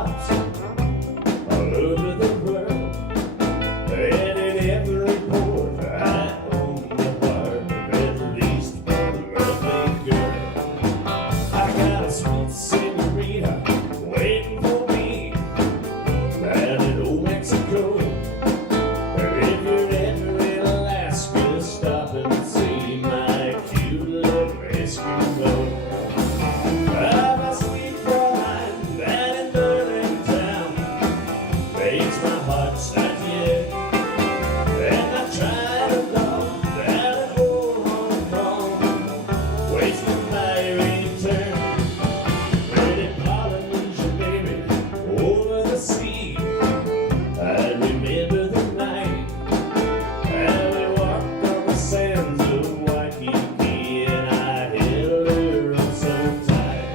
stops all over the world, and in every port I own the heart of at least one lovely girl. I got a sweet senorita waiting for me down in old Mexico. And if you're ever in Alaska, stop and see my cute little Eskimo. I'm a sweet Fräulein down in Berlin town, makes my heart start yet. And I tried a dog down in old Hong Kong, wasting my return. Pretty Polynesia baby over the sea, I remember the night how we walked on the sands of Waikiki, and I held her up so tight.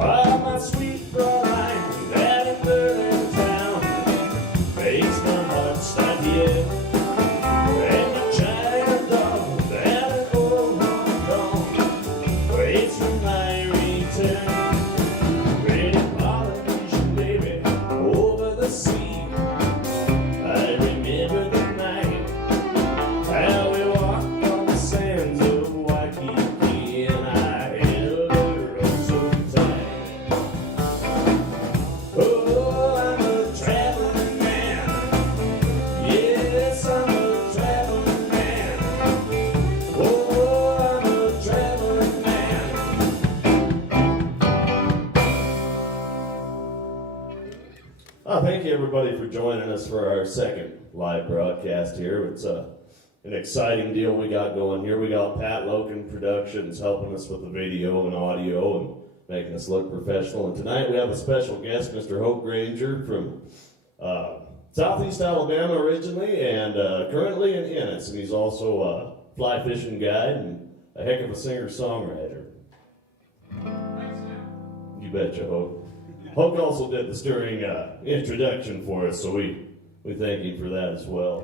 Oh, my sweet Fräulein down in Berlin town, makes my heart start yet. And I tried a dog down in old Hong Kong, waits for my return. Pretty Polynesian baby over the sea, I remember the night how we walked on the sands of Waikiki, and I held her up so tight. Oh, I'm a traveling man. Yes, I'm a traveling man. Oh, I'm a traveling man. Thank you everybody for joining us for our second live broadcast here. It's an exciting deal we got going here. We got Pat Logan Productions helping us with the video and audio and making us look professional. And tonight we have a special guest, Mr. Hoke Granger from Southeast Alabama originally and currently in Ennis. And he's also a fly fishing guide and a heck of a singer-songwriter. You betcha, Hoke. Hoke also did the stirring introduction for us, so we thank you for that as well.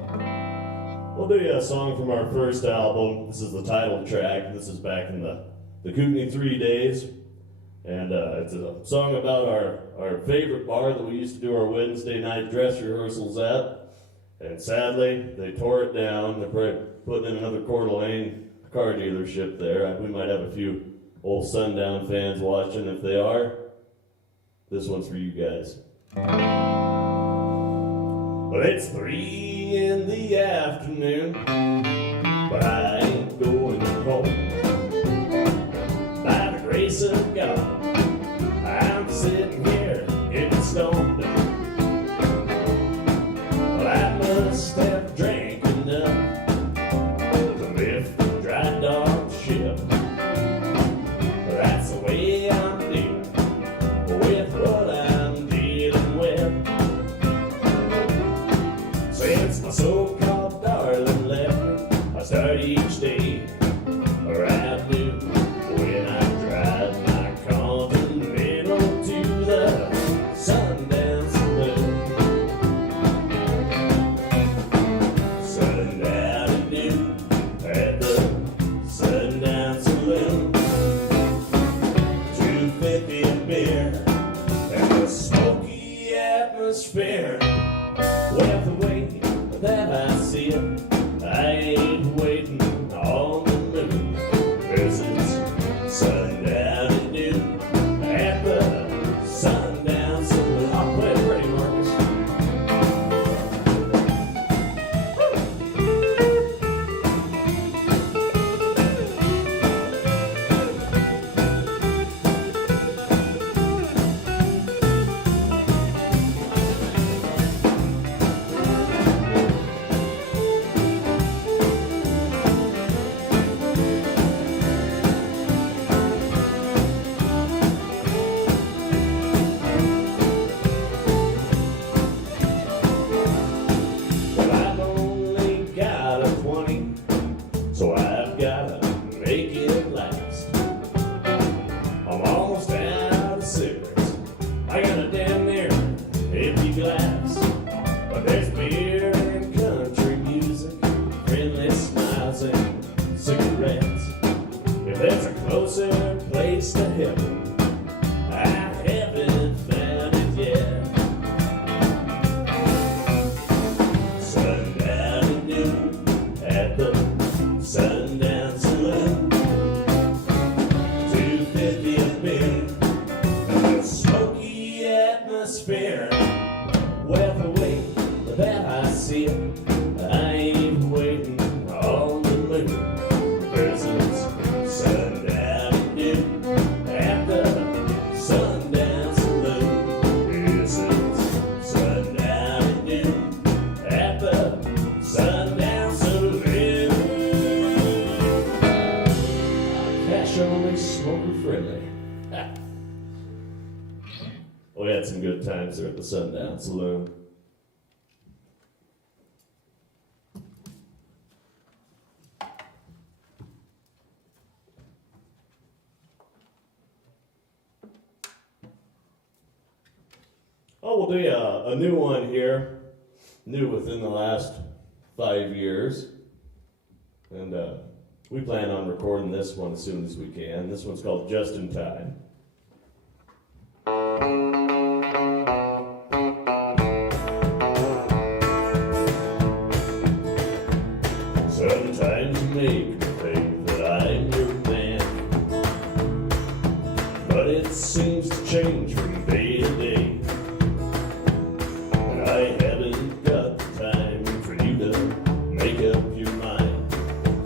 We'll do you a song from our first album. This is the title track. This is back in the Kootenai 3 days. And it's a song about our favorite bar that we used to do our Wednesday night dress rehearsals at. And sadly, they tore it down. They're probably putting in another Coeur d'Alene car dealership there. We might have a few old Sundown fans watching. If they are, this one's for you guys. But it's 3 in the afternoon, but I ain't going home. By the grace of God, I'm sitting here getting stoned. Well, I must have drank enough to lift the dry dock ship. That's the way I'm dealing with what I'm dealing with. Since my so-called darling left me, I start each day around noon when I drive my Continental to the Sundown Saloon. Sundown at noon at the Sundown Saloon. 250 a beer and a smoky atmosphere. With the way that I see it, I ain't waiting on the moon. This is Sundown at noon at the Sundown Saloon. I'll play it pretty, Marcus. atmosphere. Well, the way that I see it, I ain't waiting on the moon. Presents sundown noon at the sundown saloon. Presents sundown noon at the sundown saloon. Cash only, smoker friendly. We had some good times there at the Sundown Saloon. Oh, we'll do a new one here. New within the last 5 years. And we plan on recording this one as soon as we can. This one's called Just in Time. Sometimes you make me think that I'm your man, but it seems to change from day to day, and I haven't got the time for you to make up your mind,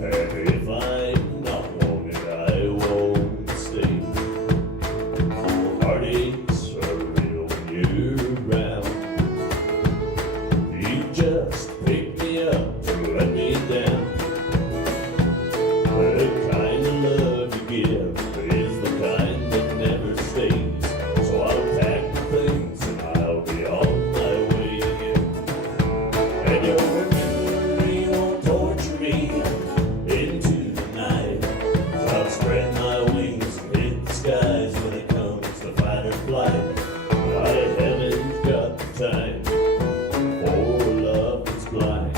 and if I'm not wanted, I won't stay. Heartaches are real when you're around. You just pick me up to let me down. The kind of love you give is the kind that never stays. So I'll pack the things and I'll be on my way again. And your memory won't torture me into the night. I'll spread my wings and hit the skies when it comes to fight or flight. I haven't got the time for love that's blind.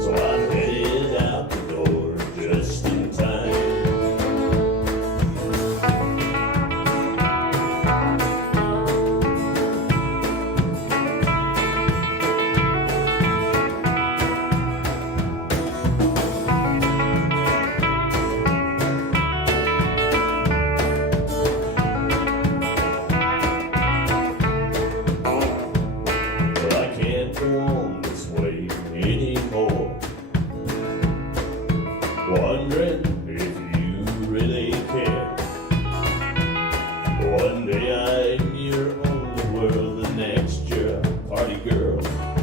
So I'm headed out the door just in time. But I can't go on this way anymore. Wondering if you really care. One day I'm your only world, the next you're a party girl,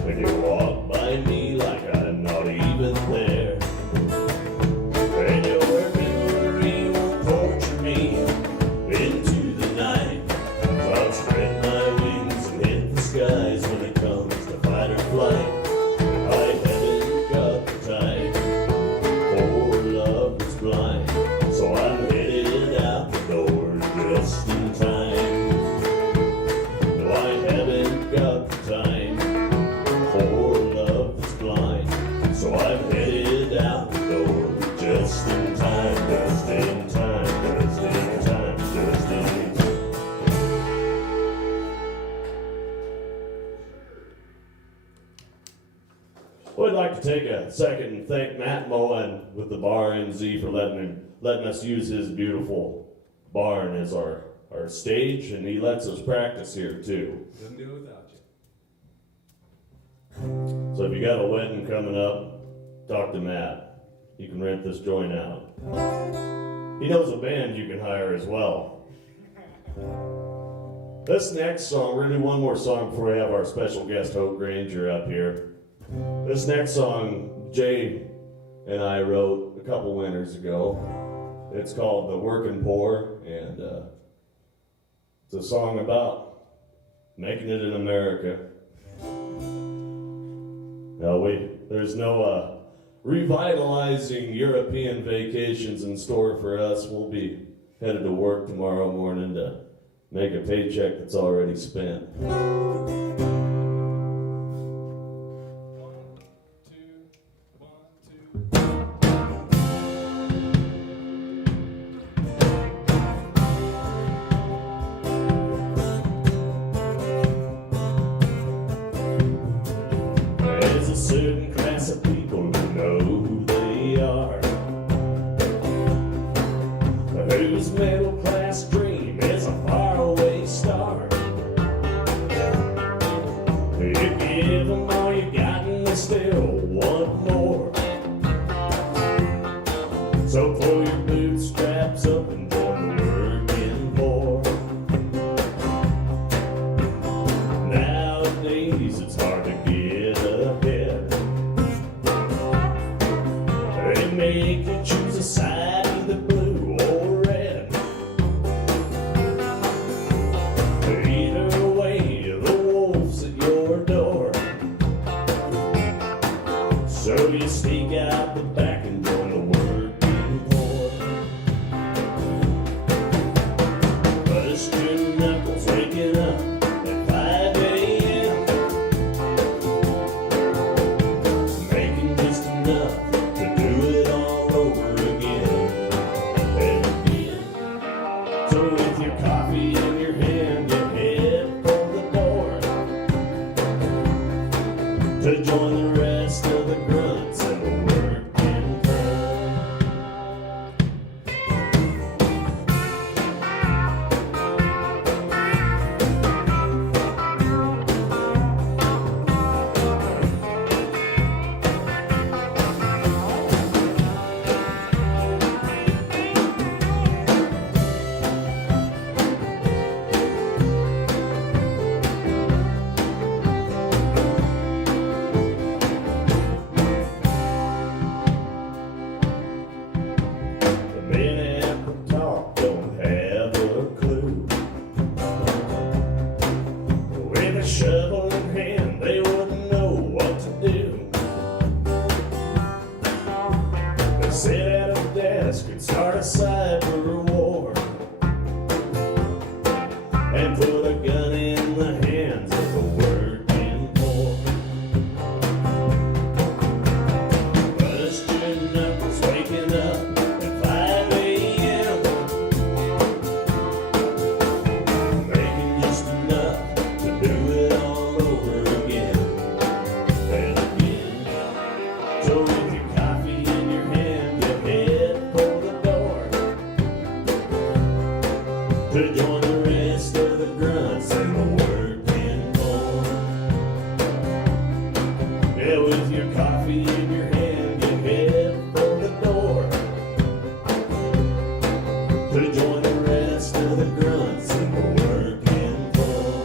and you walk by me like I'm not even there. And your memory won't torture me into the night. I'll spread my wings and hit the skies when it comes to fight or flight. I haven't got the time for love that's blind, so I'm headed out the door just in time. No, I haven't got the time for love that's blind, so I'm headed out the door just in time, just in time, just in time, just in time. Well, I'd like to take a second and thank Matt Moen with the Bar NZ for letting us use his beautiful barn as our stage, and he lets us practice here too. Couldn't do it without you. So if you got a wedding coming up, talk to Matt. You can rent this joint out. He knows a band you can hire as well. This next song, we're gonna do one more song before we have our special guest Hoke Granger up here. This next song, Jay and I wrote a couple winters ago. It's called The Working Poor, and it's a song about making it in America. Now, there's no revitalizing European vacations in store for us. We'll be headed to work tomorrow morning to make a paycheck that's already spent. There's a certain class of people who know who they are, whose middle class dream is a faraway star. still want more. So pull your bootstraps up and join the working poor. Nowadays it's hard to get ahead. They make you choose a side, either blue or red. Either way, the wolf's at your door. So you sneak out the back and join the working poor. Bust your knuckles waking up at 5 a.m. Making just enough to do it all over again and again. So with your coffee in your hand, you head for the door to join the rest of the grunts and the working poor. The men at the top don't have a clue. With a shovel in hand, they wouldn't know what to do. They sit at a desk and start a cyber war and put a gun in the hands of the working poor. Bust your knuckles waking up at 5 a.m. Making just enough to do it all over again and again. So with your coffee in your hand, you head for the door to join the rest of the grunts and the working poor. Yeah, with your coffee in your hand, you head for the door to join the rest of the grunts and the working poor.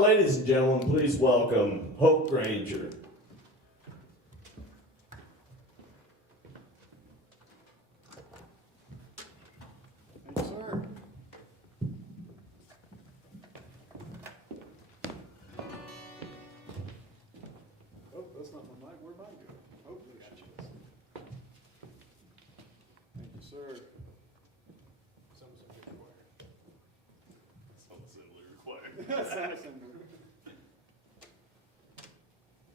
Ladies and gentlemen, please welcome Hoke Granger. Thank you, sir. Oh, that's not my mic. Where'd mine go? Hopefully it should. Thank you, sir. Some assembly required. Some assembly.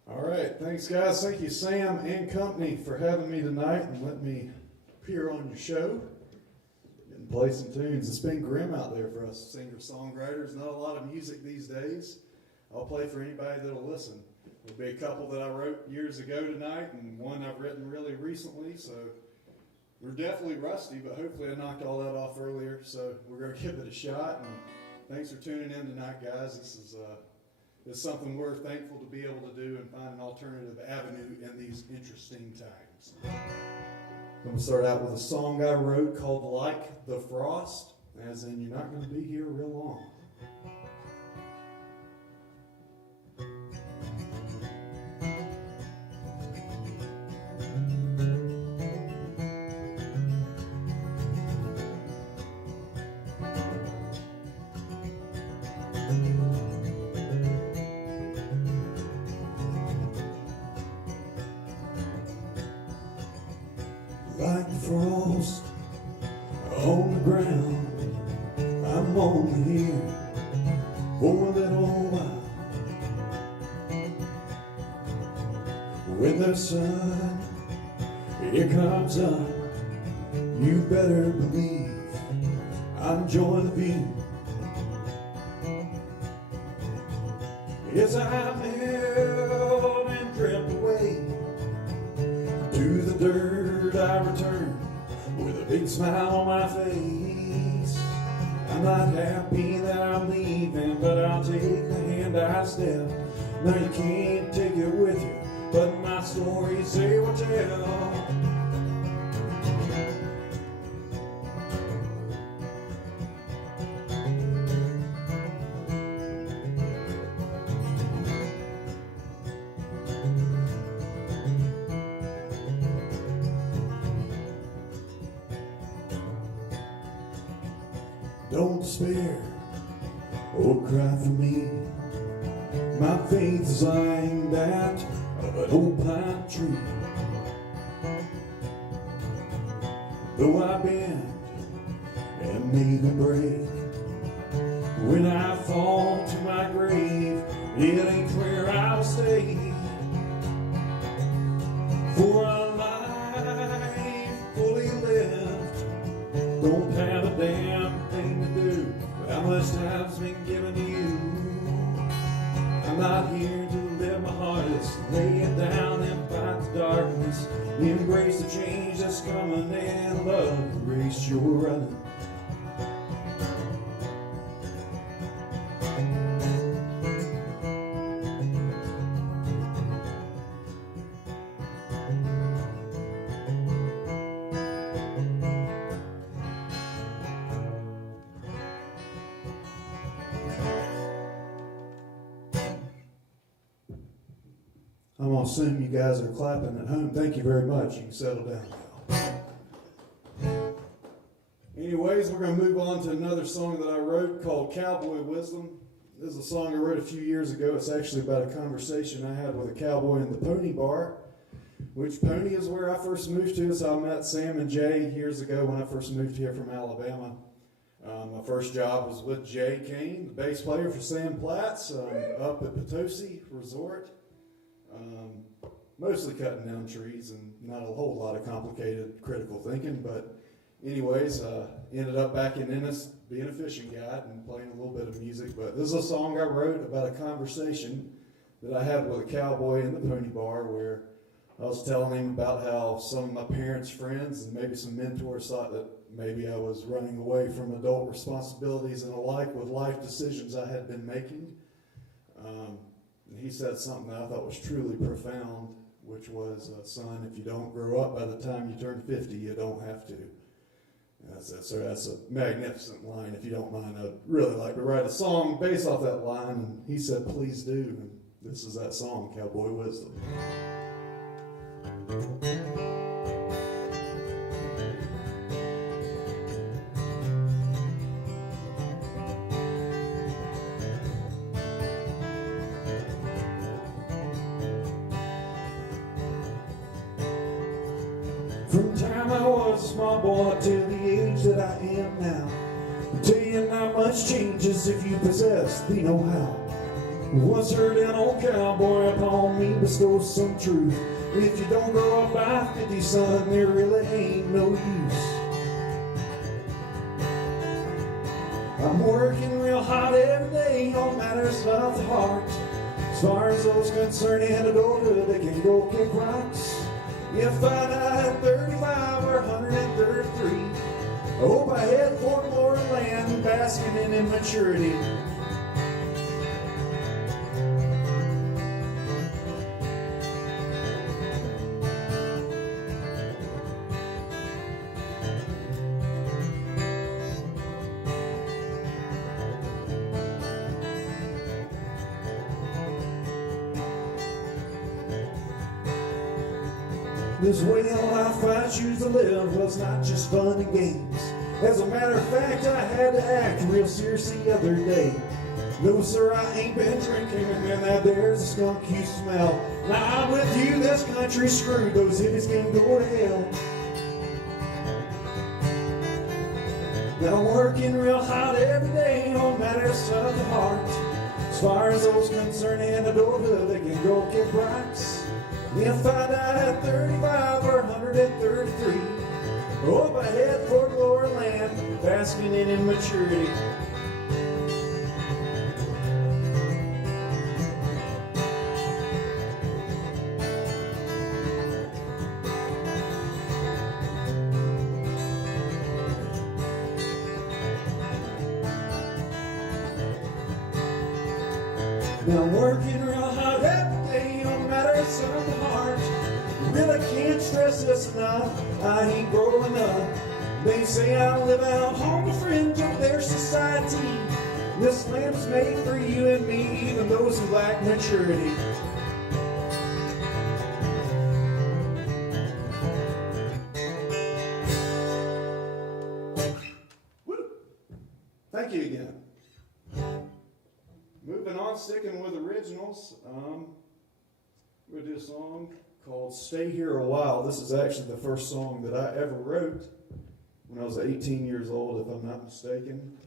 All right, thanks guys. Thank you, Sam and company, for having me tonight and letting me appear on your show and play some tunes. It's been grim out there for us singer-songwriters. Not a lot of music these days. I'll play for anybody that'll listen. There'll be a couple that I wrote years ago tonight and one I've written really recently, so we're definitely rusty, but hopefully I knocked all that off earlier, so we're going to give it a shot. And thanks for tuning in tonight, guys. This is it's something we're thankful to be able to do and find an alternative avenue in these interesting times. I'm going to start out with a song I wrote called Like the Frost, as in you're not going to be here real long. Like the frost on the ground, I'm only here for a little while. When the sun, it comes up, you better believe I'm enjoying the view. As I melt and drift away to the dirt, I return with a big smile on my face. I'm not happy that I'm leaving, but I'll take the hand I step. Now you can't take it with you, but my story say will tell. Don't despair, or cry for me. My faith is like that of an old pine tree. Though I bend and maybe break, when I fall to my grave, it ain't where I'll stay. For a life fully lived don't have a damn thing to do with how much time's been given to you. I'm not here to live my hardest, lay it down and fight the darkness, embrace the change that's coming and love the race you're running. I'm going to assume you guys are clapping at home. Thank you very much. You can settle down now. Anyways, we're going to move on to another song that I wrote called Cowboy Wisdom. This is a song I wrote a few years ago. It's actually about a conversation I had with a cowboy in the Pony Bar, which Pony is where I first moved to. So I met Sam and Jay years ago when I first moved here from Alabama. My first job was with Jay Kane, the bass player for Sam Platts, up at Potosi Resort. Mostly cutting down trees and not a whole lot of complicated critical thinking, but anyways, ended up back in Ennis being a fishing guide and playing a little bit of music. But this is a song I wrote about a conversation that I had with a cowboy in the Pony Bar, where I was telling him about how some of my parents' friends and maybe some mentors thought that maybe I was running away from adult responsibilities and alike with life decisions I had been making. And he said something that I thought was truly profound, which was, son, if you don't grow up by the time you turn 50, you don't have to. And so that's a magnificent line. If you don't mind, I'd really like to write a song based off that line. And he said, please do. And this is that song, Cowboy Wisdom. From the time I was a small boy to the age that I am now, I tell you not much changes if you possess the know-how. Once heard an old cowboy upon me bestow some truth. If you don't grow up by 50, son, there really ain't no use. I'm working real hard every day on matters of the heart. As far as those concerned in adulthood, they can go kick rocks. If I died at 35 or 133, I hope I had 4 more land basking in immaturity. This way of life I choose to live was not just fun and games. As a matter of fact, I had to act real serious the other day. No, sir, I ain't been drinking, and then there's a skunk you smell. Now I'm with you, this country's screwed. Those hippies can go to hell. Now I'm working real hard every day on matters of the heart. As far as those concerned in adulthood, they can go kick rocks. If I die at 35 or 133, hope I head for glory land, basking in immaturity. Now I'm working real hard every day on matters of the heart. Really can't stress this enough, I ain't growing up. They say I live out on the fringe of their society. This land is made for you and me, even those who lack maturity. Woo. Thank you again. Moving on, sticking with originals, we're going to do a song called Stay Here a While. This is actually the first song that I ever wrote when I was 18 years old, if I'm not mistaken.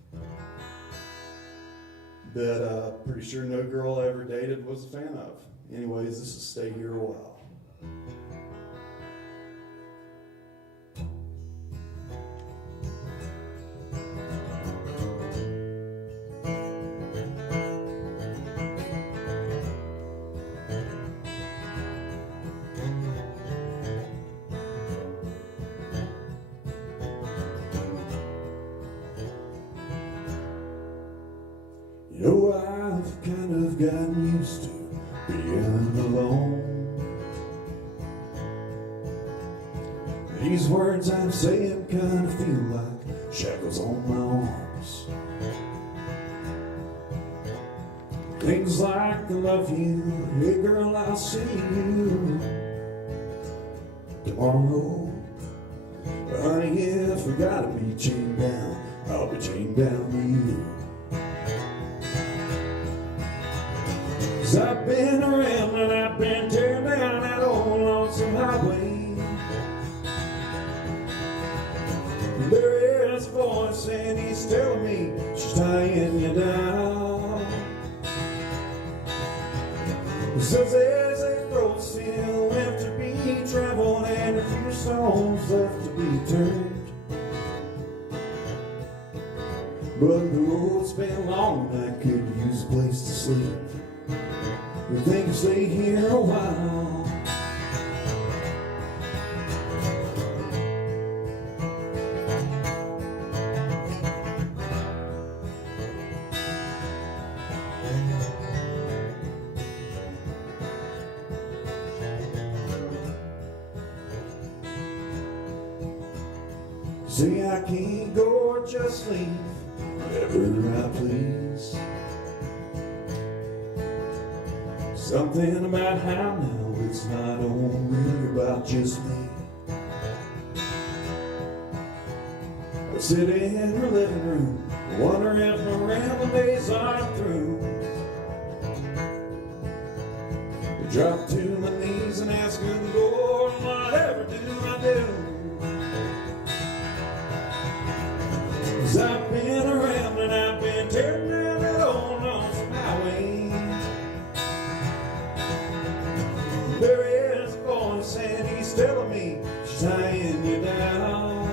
That pretty sure no girl I ever dated was a fan of. Anyways, this is Stay Here a While. You know, I've kind of gotten used to being alone. These words I'm saying kind of feel like shackles on my arms. Things like I love you, hey girl, I'll see you tomorrow. But honey, if I gotta be chained down, I'll be chained down to you. 'Cause I've been around and I've been tearing down that old lonesome highway. There is a voice and he's telling me she's tying you down. It says there's a road still left to be traveled and a few stones left to be turned. But the road's been long and I could use a place to sleep. We think I'll stay here a while. See, I can't go or just leave whenever I please. Something about how now it's not only about just me. I sit in her living room, wondering if my rambling days are through. I drop to my knees and ask her, Lord, whatever do I do? 'Cause I've been around and I've been tearing down that old lonesome highway. There is a voice and he's telling me she's tying you down.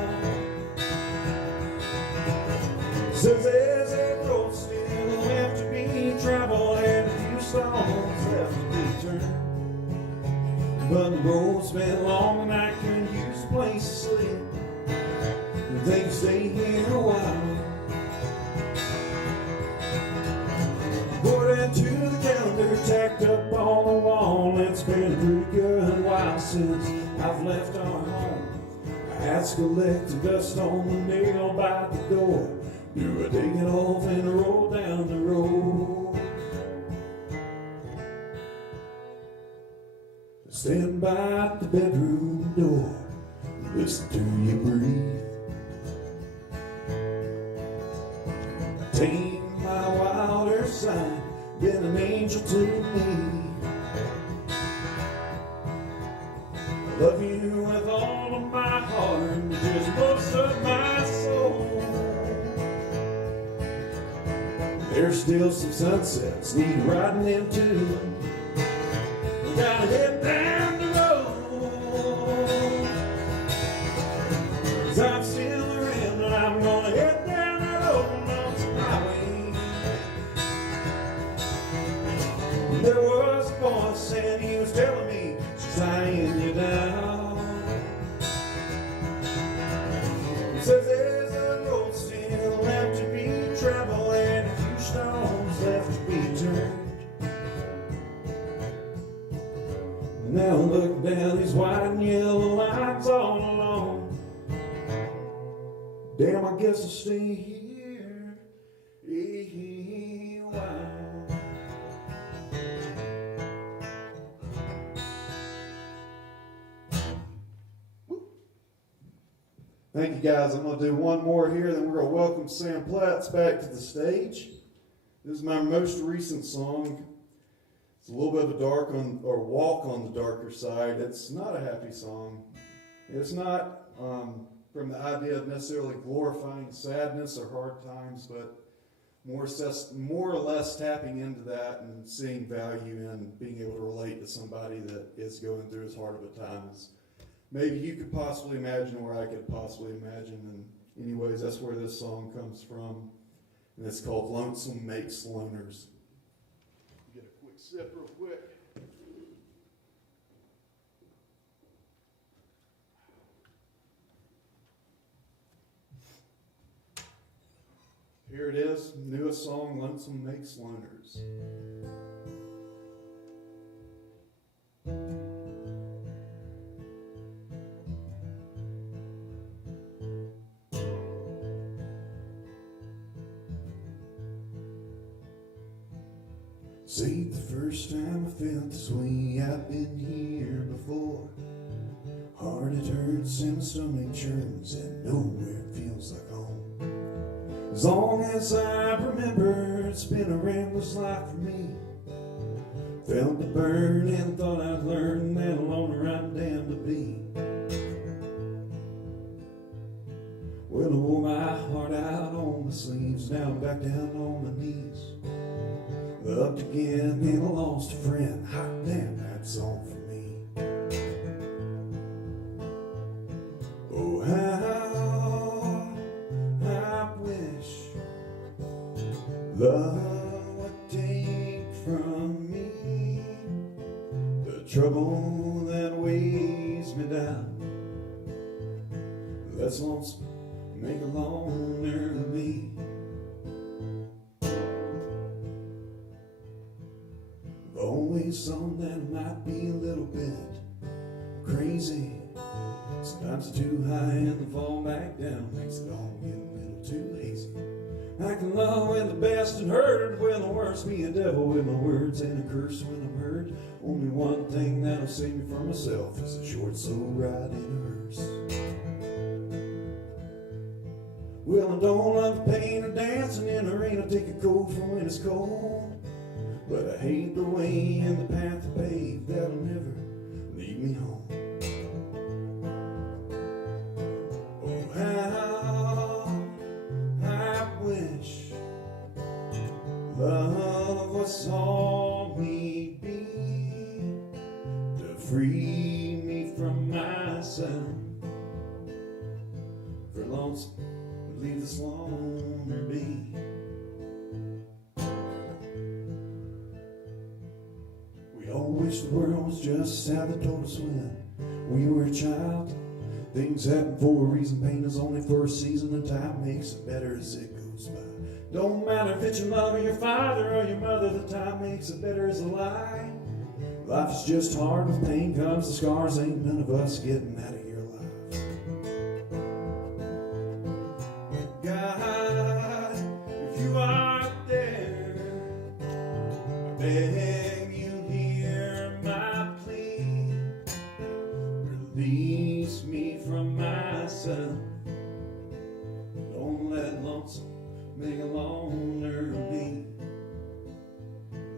Says there's a road still left to be traveled and a few stones left to be turned. But the road's been long and I can use a place to sleep. And think stay here a while. According to the calendar tacked up on the wall, it's been a pretty good while since I've left our home. My hat's collecting dust on the nail by the door. Do I take it off and roll down the road? Stand by the bedroom door, listen to you breathe. Tame my wilder side, been an angel to me. I love you with all of my heart, just most of my soul. There's still some sunsets need riding into. We gotta head down the There was a voice and he was telling me she's tying you down. He says there's a road still left to be traveled and a few stones left to be turned. Now look down these white and yellow lines all along. Damn, I guess I'll stay here a while. Thank you guys. I'm going to do one more here, then we're going to welcome Sam Platts back to the stage. This is my most recent song. It's a little bit of a walk on the darker side. It's not a happy song. It's not from the idea of necessarily glorifying sadness or hard times, but more or less tapping into that and seeing value in being able to relate to somebody that is going through as hard of a time as maybe you could possibly imagine or I could possibly imagine. And anyways, that's where this song comes from. And it's called Lonesome Makes Loners. Get a quick sip real quick. Here it is, newest song, Lonesome Makes Loners. See, the first time I felt this way, I've been here before. Heart it hurts and my stomach churns and nowhere feels like home. As long as I remember, it's been a rambler's life for me. Felt the burn and thought I'd learn that a loner I'm damned to be. Well, I wore my heart out on my sleeves, now I'm back down on my knees. Loved again and I lost a friend, hot damn, that's all for me. Oh, how I wish love would take from me the trouble that weighs me down. Let's make a loner of me. Always thought that I might be a little bit crazy. Sometimes it's too high and the fall back down makes it all get a little too hazy. I can love with the best and hurt with the worst, be a devil with my words and a curse when I'm hurt. Only one thing that'll save me from myself is a short slow ride in a hearse. Well, I don't love the pain of dancing in the rain. I'll take a coat for when it's cold. But I hate the way and the path I paved that'll never lead me home. Oh, how I wish love was all need be to free me from myself. For lonesome, leave this loner be. Wish the world was just how they told us when we were a child. Things happen for a reason, pain is only for a season, and time makes it better as it goes by. Don't matter if it's your love or your father or your mother, the time makes it better as a lie. Life is just hard, with pain comes the scars, ain't none of us getting out of your life. God, if you are there, I beg you hear my plea. Release me from myself. Don't let lonesome make a loner of me.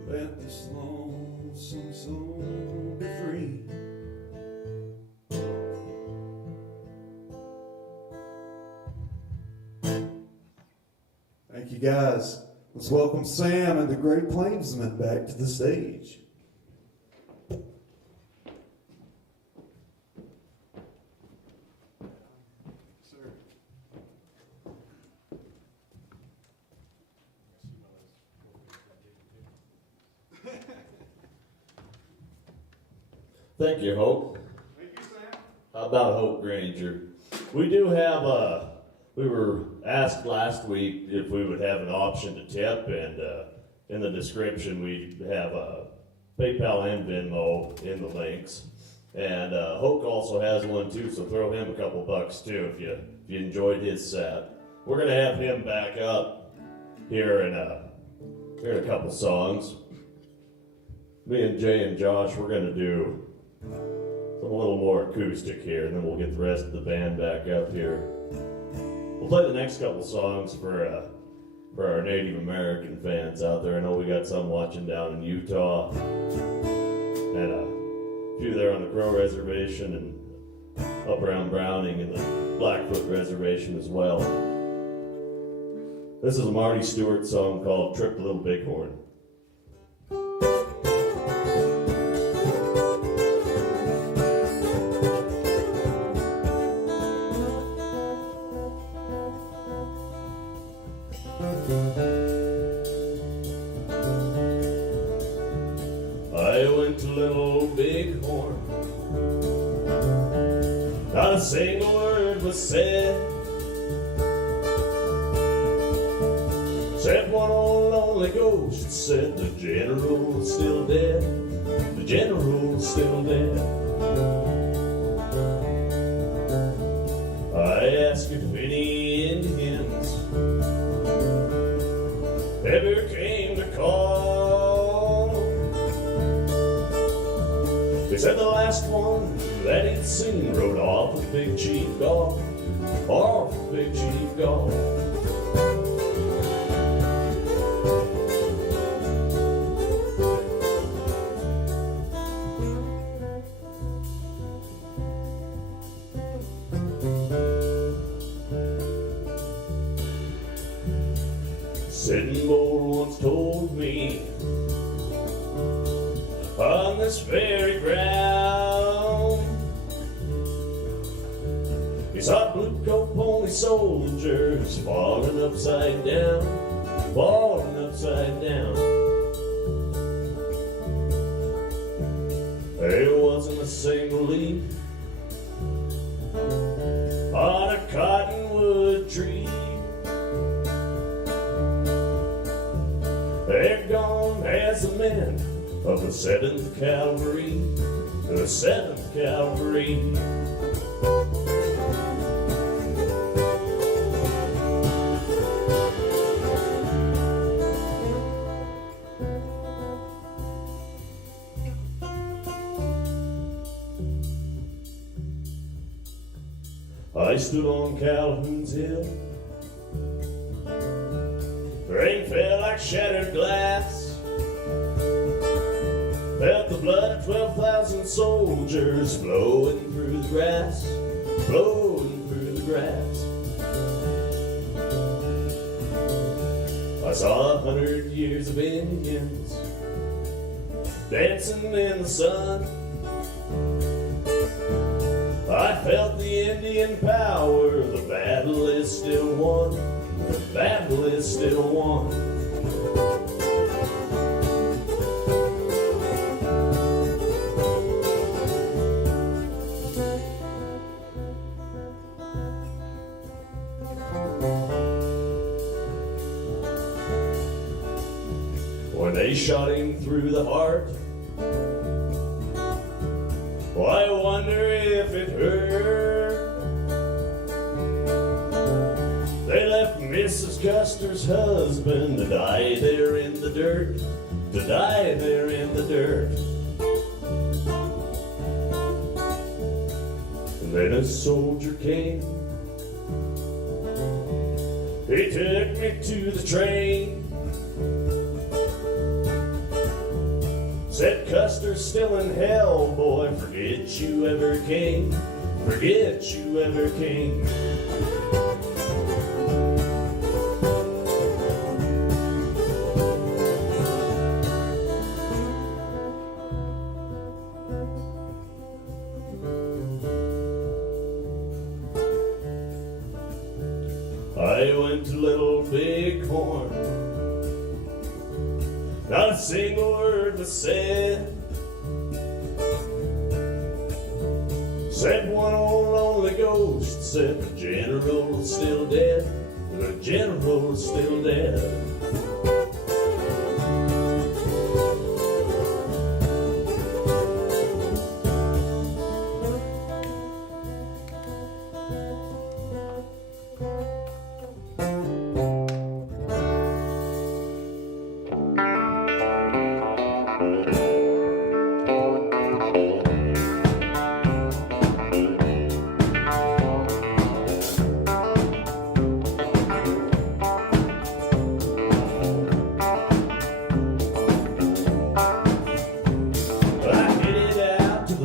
Let this lonesome soul be free. Thank you guys. Let's welcome Sam and the great Plainsmen back to the stage. Thank you, Hoke. Thank you, Sam. How about Hoke Granger? We do have we were asked last week if we would have an option to tip, and in the description we have PayPal and Venmo in the links. And Hoke also has one too, so throw him a couple bucks too if you enjoyed his set. We're gonna have him back up here in a couple songs. Me and Jay and Josh, we're gonna do a little more acoustic here, and then we'll get the rest of the band back up here. We'll play the next couple songs for our Native American fans out there. I know we got some watching down in Utah, and a few there on the Crow Reservation, and up around Browning and the Blackfoot Reservation as well. This is a Marty Stewart song called Trip the Little Bighorn. I went to Little Bighorn, not a single word was said, except one old lonely ghost said the general's still dead, the general's still dead. I asked if any Indians ever came to call. They said the last one that he'd seen rode off with Big Chief Gall, off with Big Chief Gall. Sitting Bull once told me on this very ground, he saw blue coat pony soldiers falling upside down, falling upside down. There wasn't a single leaf on a cottonwood tree. They're gone as the men of the 7th Cavalry, the 7th Cavalry. I stood on Calhoun's Hill. Rain fell like shattered glass. Felt the blood of 12,000 soldiers flowing through the grass, flowing through the grass. I saw 100 years of Indians dancing in the sun. I felt the Indian power, the battle is still won, the battle is still won. When they shot him through the heart, well, I wonder if it hurt. They left Mrs. Custer's husband to die there in the dirt, to die there in the dirt. And then a soldier came. He took me to the train. Said Custer's still in hell, boy, forget you ever came, forget you ever came. I went to Little Bighorn, not a single word was said, Said one old lonely ghost said the general's still dead. The general's still dead.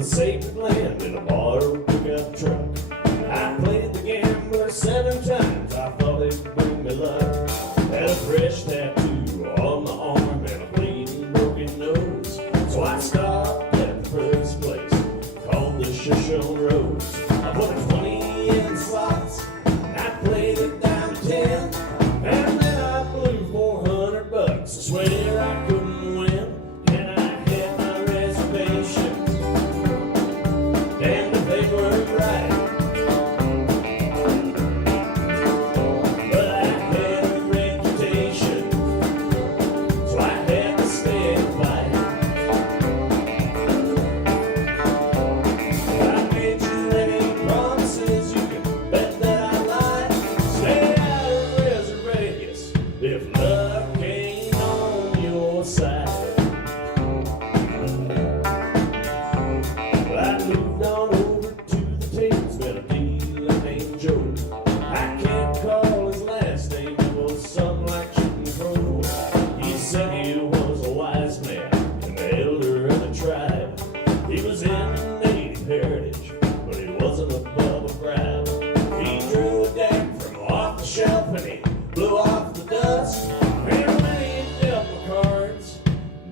Sacred land in a borrowed pickup truck. I played the gambler 7 times. I thought it'd bring me luck. Had a fresh tattoo on my arm and a bleeding broken nose. So I stopped at the first place called the Shoshone Rose. I put a 20 in slots. I played it down to 10, and then I blew $400. I swear I couldn't win, and I had my reservations. Damned if they weren't right. But I had a reputation, so I had to stay and fight. I made you any promises, you can bet that I lied. Stay out of Res Vegas if luck ain't on your side. I moved on over to the Thames, met a dealer named Joe. I can't call his last name, it was something like shooting crow. He said he was a wise man and the elder of the tribe. He was in native heritage, but he wasn't above a bribe. He drew a deck from off the shelf and he blew off the dust. And when he dealt my cards,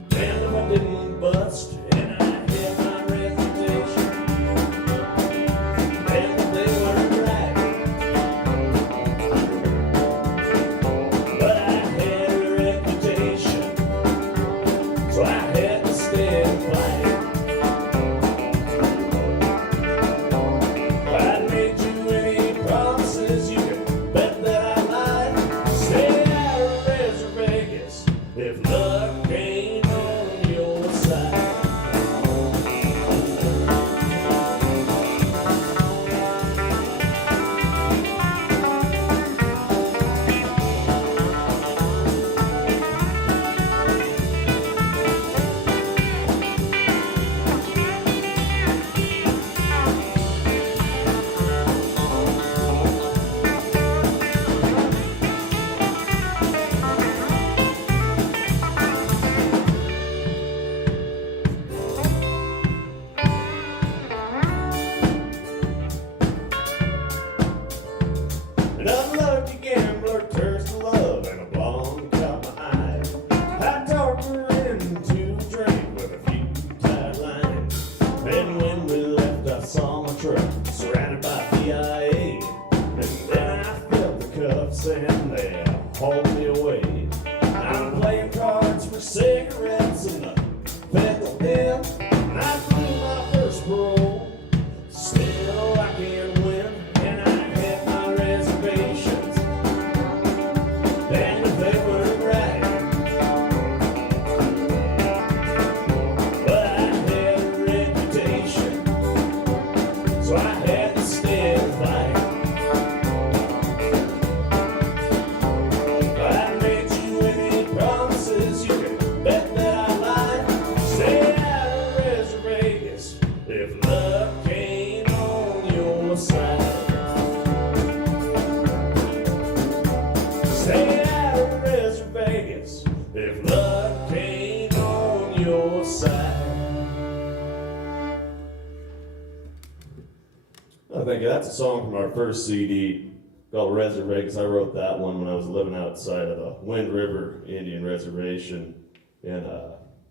damn if I didn't bust. And I had my reputation. Damn if they weren't right. But I had a reputation, so I had to stay and fight. I made you any promises, you can bet that I lied. Stay out of Res Vegas if luck ain't on your side. An unlucky gambler turns to love and a blonde caught my eye. I talked her into a drink with a few tired lines. And when we left, I saw my truck surrounded by DIA. And then I felt the cuffs and they hauled me away. I'm playing cards for cigarettes in the federal pen. And I blew my first parole. Still I can't win, and I had my reservations. Damn if they weren't right. But I had a reputation, so I had to stay and fight. I made you any promises, you can bet that I lied. Stay out of Res Vegas if luck ain't on your side. Stay out of Res Vegas if luck ain't on your side. I think that's a song from our first CD called Res Vegas. I wrote that one when I was living outside of the Wind River Indian Reservation in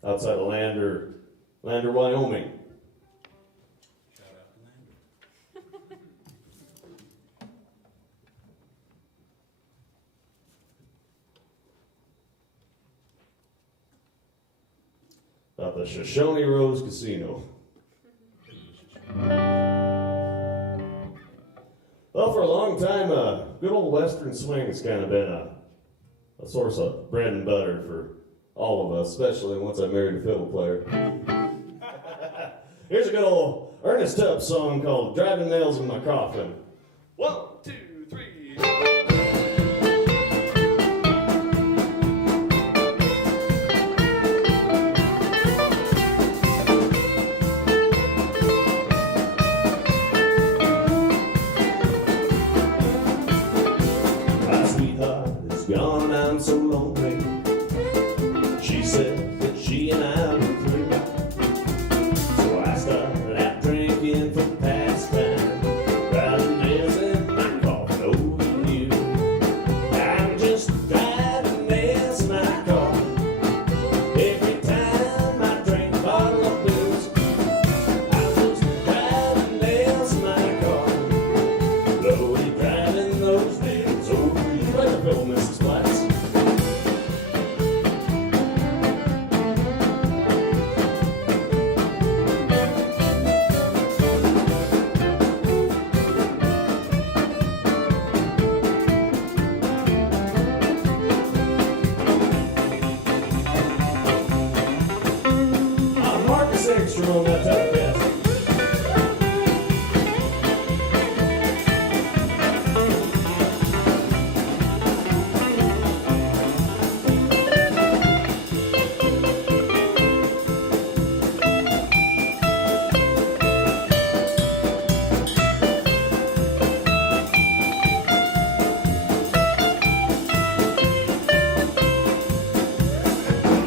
outside of Lander, Wyoming. Shout out to Lander. About the Shoshone Rose Casino. long time, good old Western swing has kind of been a source of bread and butter for all of us, especially once I married a fiddle player. Here's a good old Ernest Tubb song called Driving Nails in My Coffin. 1, 2, 3. My sweetheart is gone, I'm so lonely. She said that she and I were through. So I started out drinking for pastime, driving nails in my coffin over you. I'm just driving nails in my coffin. Every time I drink a bottle of booze, I'm just driving nails in my coffin. Slowly driving those nails over you. Play the fiddle, Mrs. Platts. Marcus Extra on that top desk.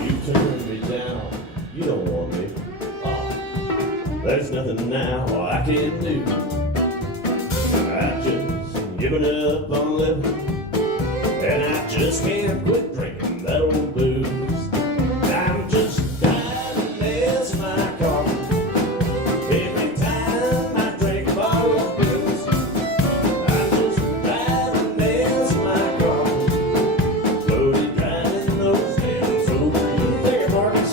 You turned me down, you don't want me. There's nothing now I can do. I've just given up on living, and I just can't quit drinking that old booze. I'm just driving nails in my coffin. Every time I drink a bottle of booze, I'm just driving nails in my coffin. Slowly driving those nails over you. Take it, Marcus.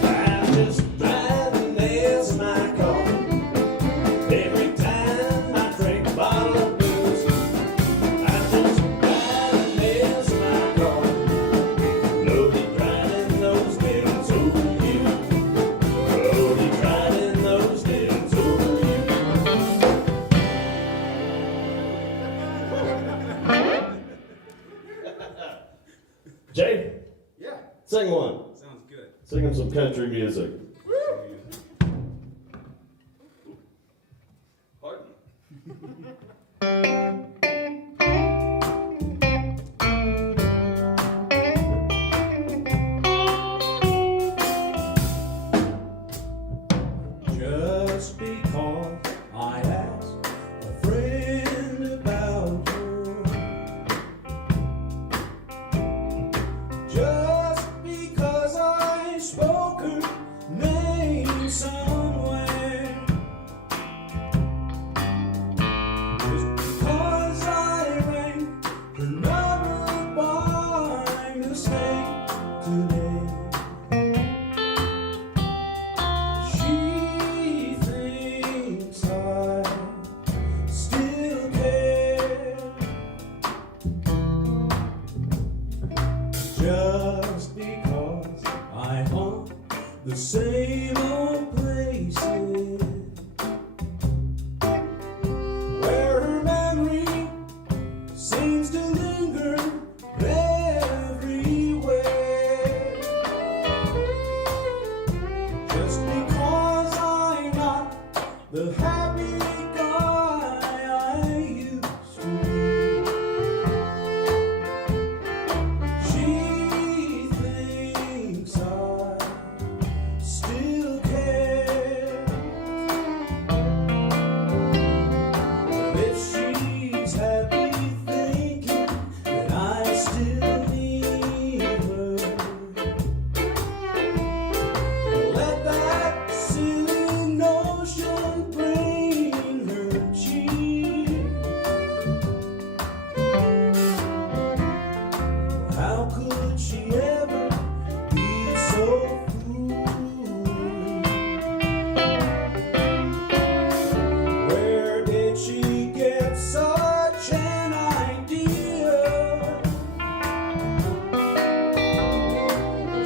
I'm just driving nails in my coffin. Every time I drink a bottle of booze, I'm just driving nails in my coffin. Slowly driving those nails over you. Slowly driving those nails over you. Jay, Yeah, sing one. sounds good. Sing him some country music. Pardon? Just because I asked a friend about her, just because I spoke her name somewhere, just because I rang her number by mistake today, she thinks I still care. Just because I haunt the same old places where her memory seems to linger everywhere. Just because I'm not the happy guy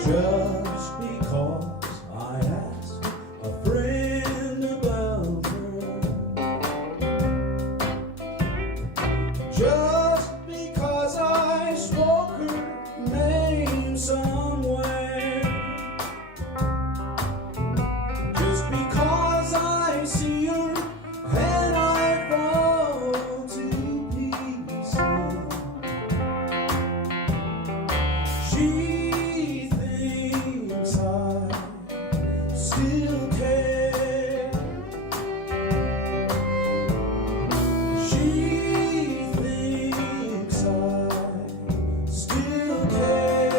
just because I asked a friend about her. Just because I spoke her name somewhere. Just because I see her and I fall to pieces. She thinks I still care. She thinks I still care.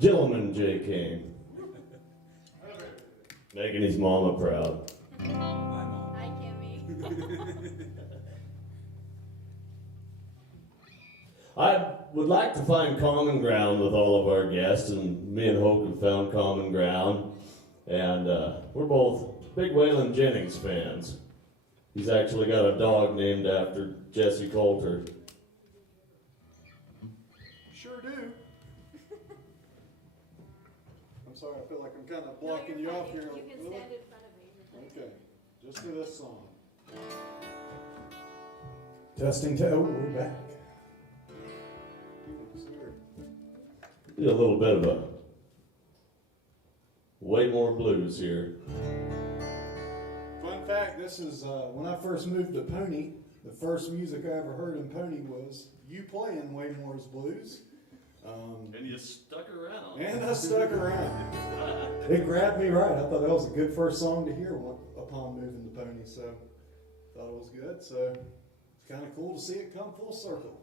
Gentleman J. King. Making his mama proud. Hi, Kimmy. I would like to find common ground with all of our guests, and me and Hoke have found common ground. And we're both big Waylon Jennings fans. He's actually got a dog named after Jesse Coulter. Sure do. I'm sorry, I feel like I'm kind of blocking you off here. You can Really? stand in front of me. Okay, just for this song. Testing, oh, we're back. Did a little bit of a Waymore blues here. Fun fact, this is when I first moved to Pony, the first music I ever heard in Pony was you playing Waymore's Blues. And you stuck around. And I stuck around. It grabbed me right. I thought that was a good first song to hear upon moving to Pony, so thought it was good. So it's kind of cool to see it come full circle.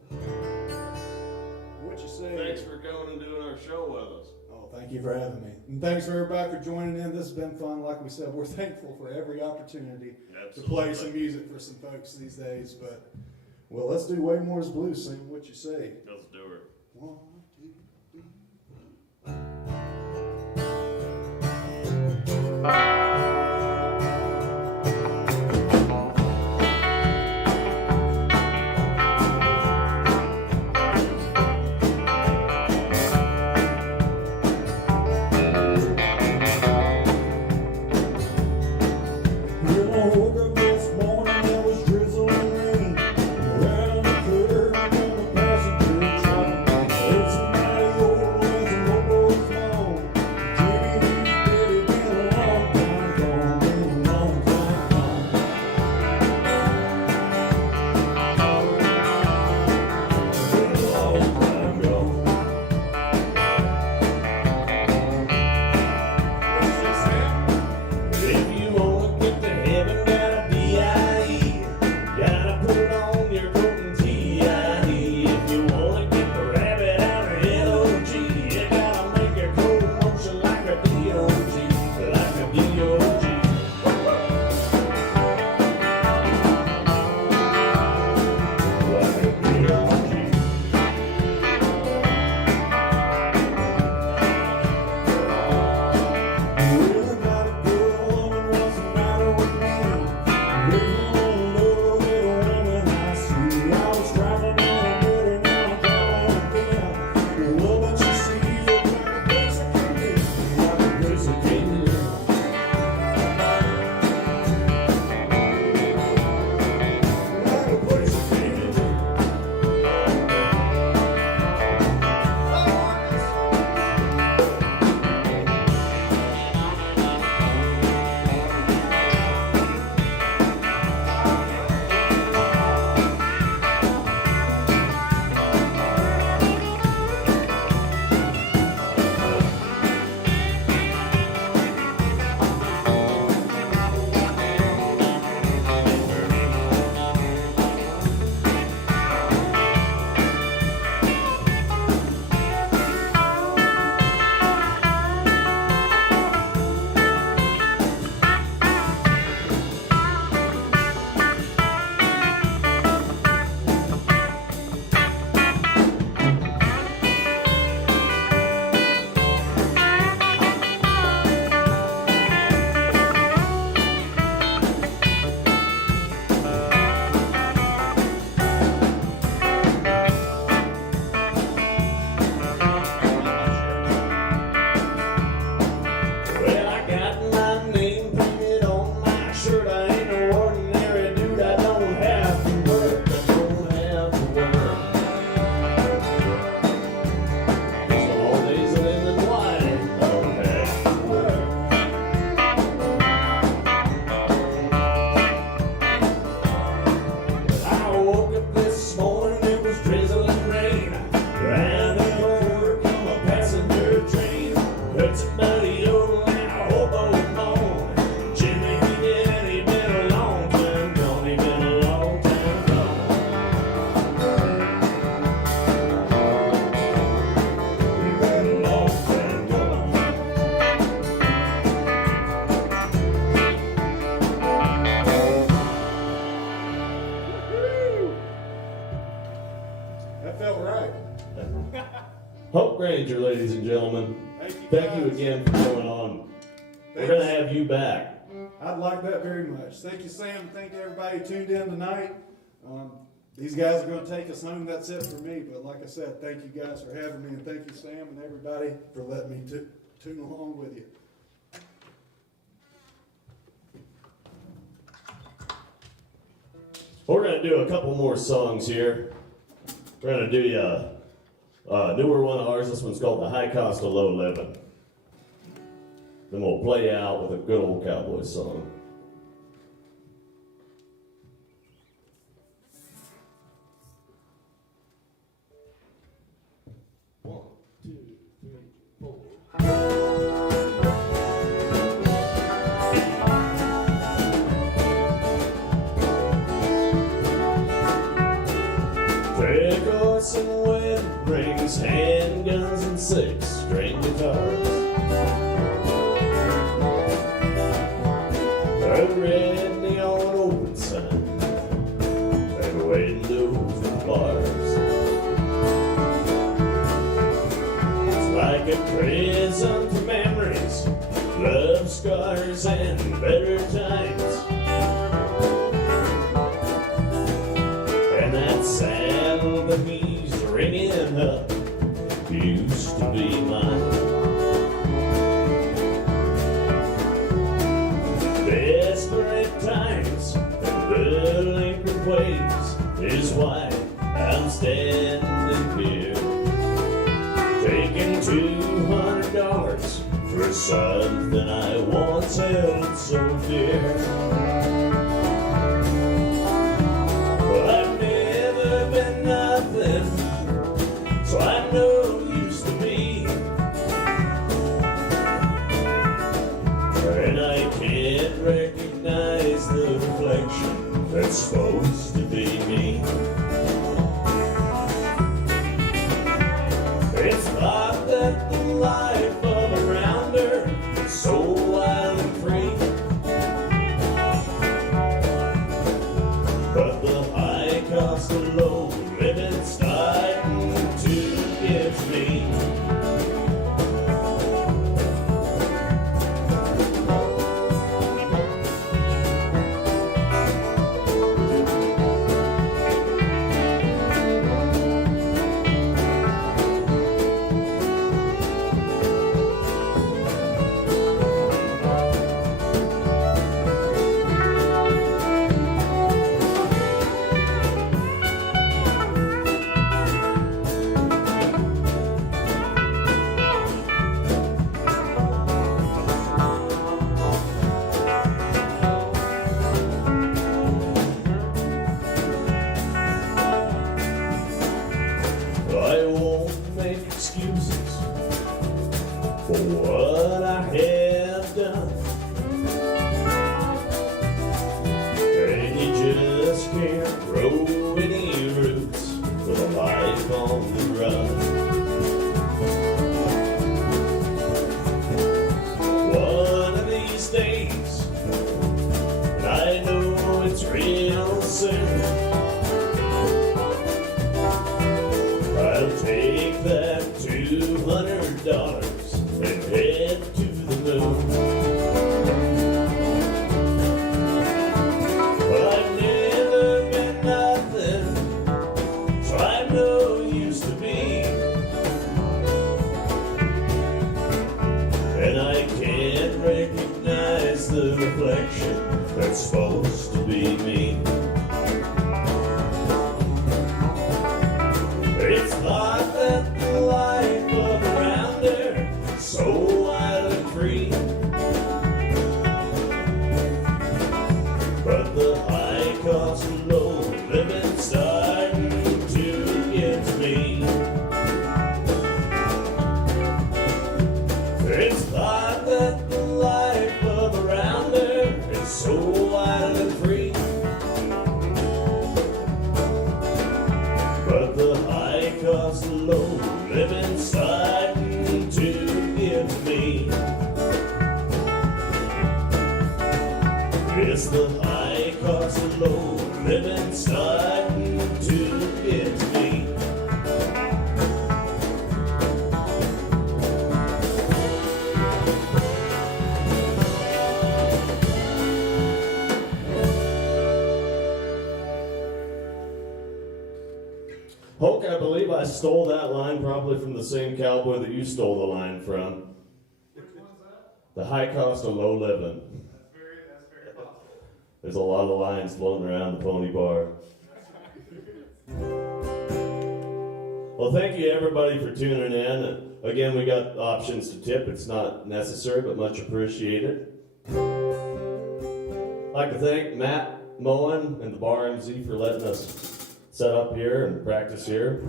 What you say? Thanks for coming and doing our show with us. Oh, thank you for having me. And thanks for everybody for joining in. This has been fun. Like we said, we're thankful for every opportunity to play some music for some folks these days. But, well, let's do Waymore's Blues. Sing what you say. Let's do it. 1, 2, 3. When I woke up this morning, there was drizzle and rain around the curve on the passenger train. Heard somebody old and some old boys long. Jimmy, baby, been a long time gone, been a long time gone. Been a long time gone. If you wanna get to heaven, gotta be Granger, ladies and gentlemen. Thank Thank you guys. again for coming on. We're going to have you back. I'd like that very much. Thank you, Sam. Thank you, everybody who tuned in tonight. These guys are going to take us home. That's it for me. But like I said, thank you guys for having me, and thank you, Sam, and everybody for letting me tune along with you. We're going to do a couple more songs here. We're going to do you a newer one of ours. This one's called The High Cost of Low Living. Then we'll play out with a good old cowboy song. One, two, three, four. Red horse and wedding rings, handguns and six-string guitars. A red neon open sign and waiting doors and bars. It's like a prison for memories, love scars and better times. And that saddle that he's ringing up used to be mine. Desperate times and delinquent ways is why I'm standing here, taking $200 for something I once held so dear. Well, I've never been nothing, so I'm no use to me, and I can't recognize the reflection that's supposed to be me. It's thought that the life of a rounder is so wild and free, but the high cost of low living starting to get me. I won't make excuses for what I have done, and you just can't grow any roots with a life on the run. One of these days, and I know it's real soon, I'll take that $200 and head to the moon. Well, I've never been nothing, so I'm no use to me, and I can't recognize the reflection that's supposed to be me. It's thought that the life of a rounder is so wild and free, but the high cost of low living starting to get to me. It's thought that the life of a rounder is so wild and free, but the high cost of low living starting to get to me. It's the high cost of low living starting to get to me. Hoke, I believe I stole that line probably from the same cowboy that you stole the line from. Which one's that? The high cost of low living. That's very possible. There's a lot of lines floating around the Pony Bar. Well, thank you everybody for tuning in. Again, we got options to tip. It's not necessary, but much appreciated. I'd like to thank Matt Moen and the Bar MZ for letting us set up here and practice here.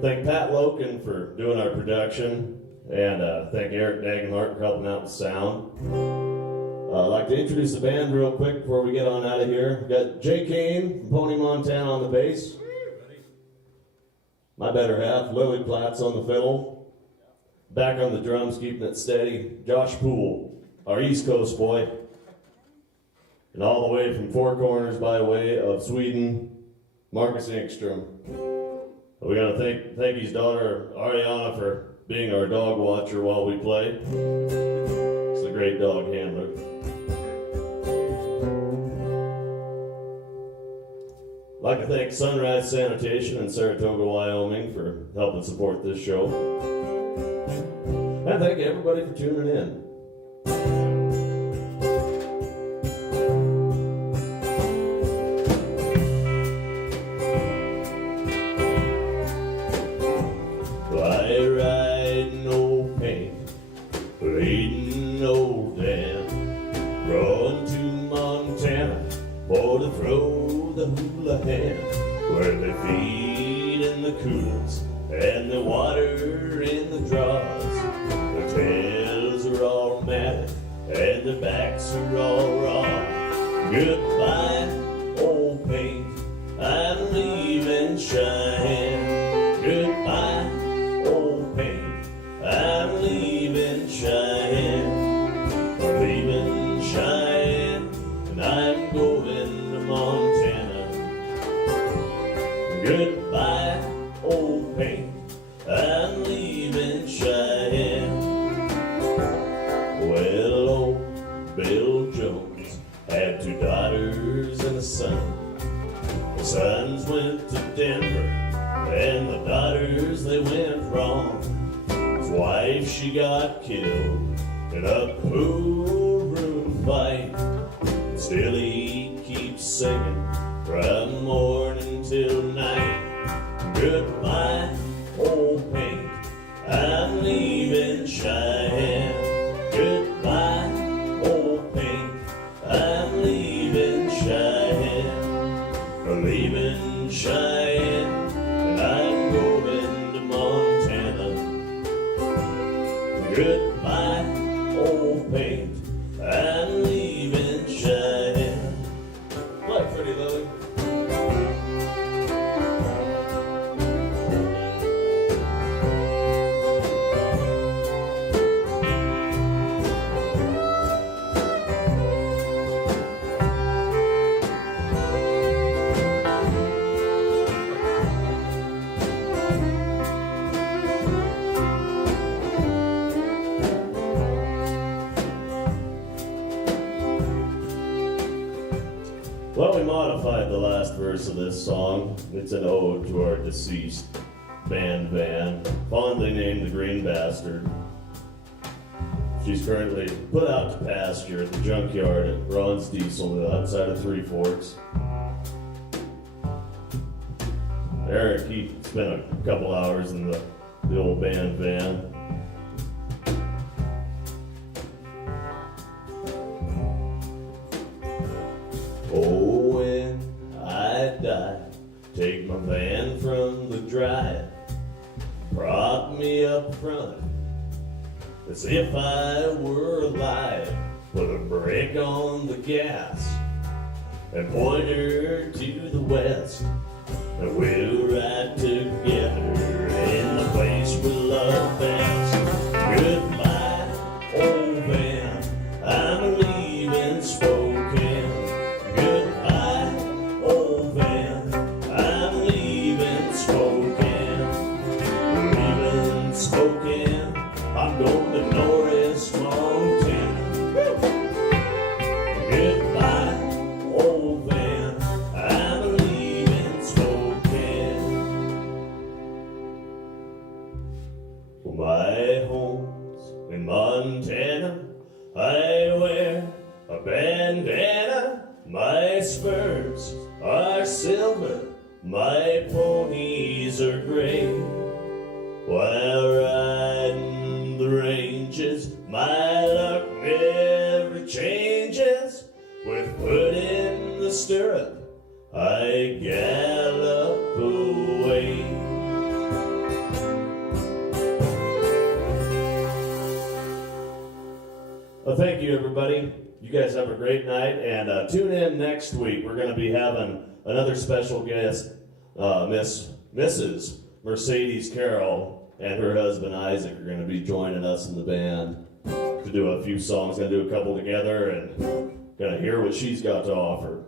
Thank Pat Loken for doing our production, and thank Eric Dagenhart for helping out with sound. I'd like to introduce the band real quick before we get on out of here. We've got Jay Kane from Pony, Montana on the bass. My better half, Lily Platts on the fiddle. Back on the drums, keeping it steady, Josh Poole, our East Coast boy. And all the way from Four Corners by way of Sweden, Marcus Engstrom. We got to thank his daughter, Ariana, for being our dog watcher while we play. She's a great dog handler. I'd like to thank Sunrise Sanitation in Saratoga, Wyoming for helping support this show. And thank everybody for tuning in. I ride no paint, bleeding no dam, run to Montana for to throw the hula hand, where they feed in the coolers and the water in the draws. The tails are all matted and the backs are all raw. Goodbye, old paint, I'm leaving Cheyenne. Goodbye, old paint, I'm leaving Cheyenne. I'm leaving Cheyenne and I'm going to Montana. Goodbye, old paint, I'm leaving Cheyenne. Well, old Bill Jones had two daughters and a son. The sons went to Denver and the daughters, they went wrong. His wife, she got killed in a pool room fight. Still he keeps singing from morning till night. Goodbye, old paint, I'm leaving Cheyenne. Goodbye, old paint, I'm leaving Cheyenne. I'm leaving Cheyenne and I'm going to Montana. Goodbye, old paint, I'm leaving Cheyenne. Play, pretty Lily. Well, we modified the last verse of this song. It's an ode to our deceased band Van, fondly named the Green Bastard. She's currently put out to pasture at the junkyard at Ron's Diesel outside of Three Forks. Eric, he spent a couple hours in the old band van. Oh, when I die, take my van from the drive, prop me up front as if I were alive, put a brake on the gas and point her to the west, and we'll ride together in the place we love best. Goodbye, old van, I'm leaving Spokane. Goodbye, old van, I'm leaving Spokane. Leaving Spokane, I'm going to Norris, Montana. Goodbye, old van, I'm leaving Spokane. bandana, my spurs are silver, my ponies are gray. While riding the ranges, my luck never changes. With foot in the stirrup, I gallop away. Well, thank you, everybody. You guys have a great night, and tune in next week. We're going to be having another special guest, Mrs. Mercedes Carroll and her husband Isaac are going to be joining us in the band to do a few songs. Going to do a couple together and going to hear what she's got to offer.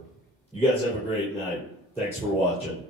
You guys have a great night. Thanks for watching.